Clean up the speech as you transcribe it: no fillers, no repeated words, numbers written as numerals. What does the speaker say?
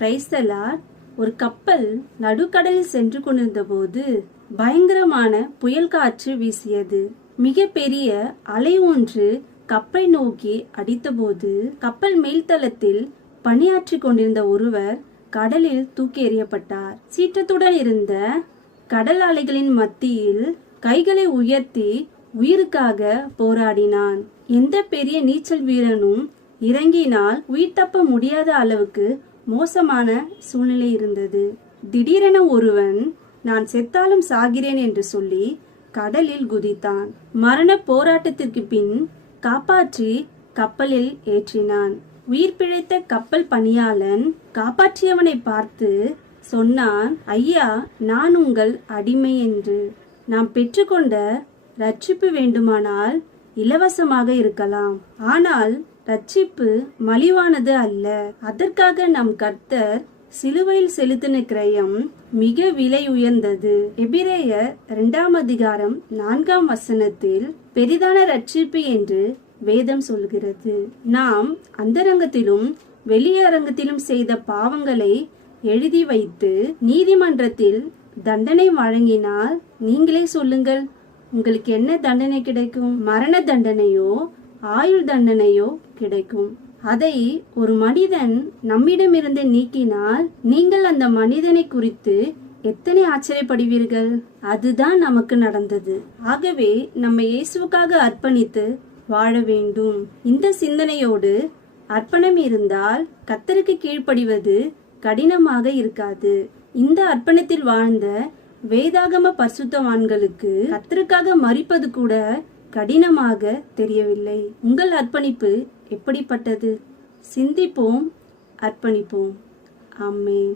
Praise the Lord. ஒரு கப்பல் நடுக்கடலில் சென்று கொண்டிருந்த போது பயங்கரமான புயல் காற்று வீசியது. மிக பெரிய அலை ஒன்று கப்பலை நோக்கி அடித்தபோது கப்பல் மேல்தளத்தில் பணியாற்றி கொண்டிருந்த ஒருவர் கடலில் தூக்கி எறியப்பட்டார். சீற்றத்துடன் இருந்த கடல் அலைகளின் மத்தியில் கைகளை உயர்த்தி உயிருக்காக போராடினான். எந்த பெரிய நீச்சல் வீரனும் இறங்கினால் உயிர் தப்ப முடியாத அளவுக்கு மோசமான சூழ்நிலை இருந்தது. திடீரென ஒருவன் நான் செத்தாலும் சாகிறேன் என்று சொல்லி கடலில் குதித்தான். மரண போராட்டத்திற்கு பின் காப்பாற்றி கப்பலில் ஏற்றினான். உயிர் பிழைத்த கப்பல் பணியாளன் காப்பாற்றியவனை பார்த்து சொன்னான், ஐயா, நான் உங்கள் அடிமை என்று. நாம் பெற்றுக்கொண்ட ரட்சிப்பு வேண்டுமானால் இலவசமாக இருக்கலாம், ஆனால் ரட்சிப்பு மலிவானது அல்ல. அதற்காக நம் கர்த்தர் சிலுவையில் செலுத்தின கிரயம் மிக விலை உயர்ந்தது. எபிரேயர் 2:4 பெரிதான ரட்சிப்பு என்று வேதம் சொல்கிறது. நாம் அந்தரங்கத்திலும் வெளியரங்கத்திலும் செய்த பாவங்களை எழுதி வைத்து நீதிமன்றத்தில் தண்டனை வழங்கினால் நீங்களே சொல்லுங்கள், உங்களுக்கு என்ன தண்டனை கிடைக்கும்? மரண தண்டனையோ ஆயுள் தண்டனையோ கிடைக்கும். அதை ஒரு மனிதன் நம்மிடமிருந்து நீக்கினால் நீங்கள் அந்த மனிதனை குறித்து எத்தனை ஆச்சரியப்படுவீர்கள்? அதுதான் நமக்கு நடந்தது. ஆகவே நம்ம இயேசுவுக்காக அர்ப்பணித்து வாழ வேண்டும். இந்த சிந்தனையோடு அர்ப்பணம் இருந்தால் கர்த்தருக்கு கீழ்ப்படிவது கடினமாக இருக்காது. இந்த அர்ப்பணத்தில் வாழ்ந்த வேதாகம பரிசுத்தவான்களுக்கு கர்த்தருக்காக மரிப்பது கூட கடினமாக தெரியவில்லை. உங்கள் அர்ப்பணிப்பு எப்படிப்பட்டது? சிந்திப்போம், அர்ப்பணிப்போம். ஆமென்.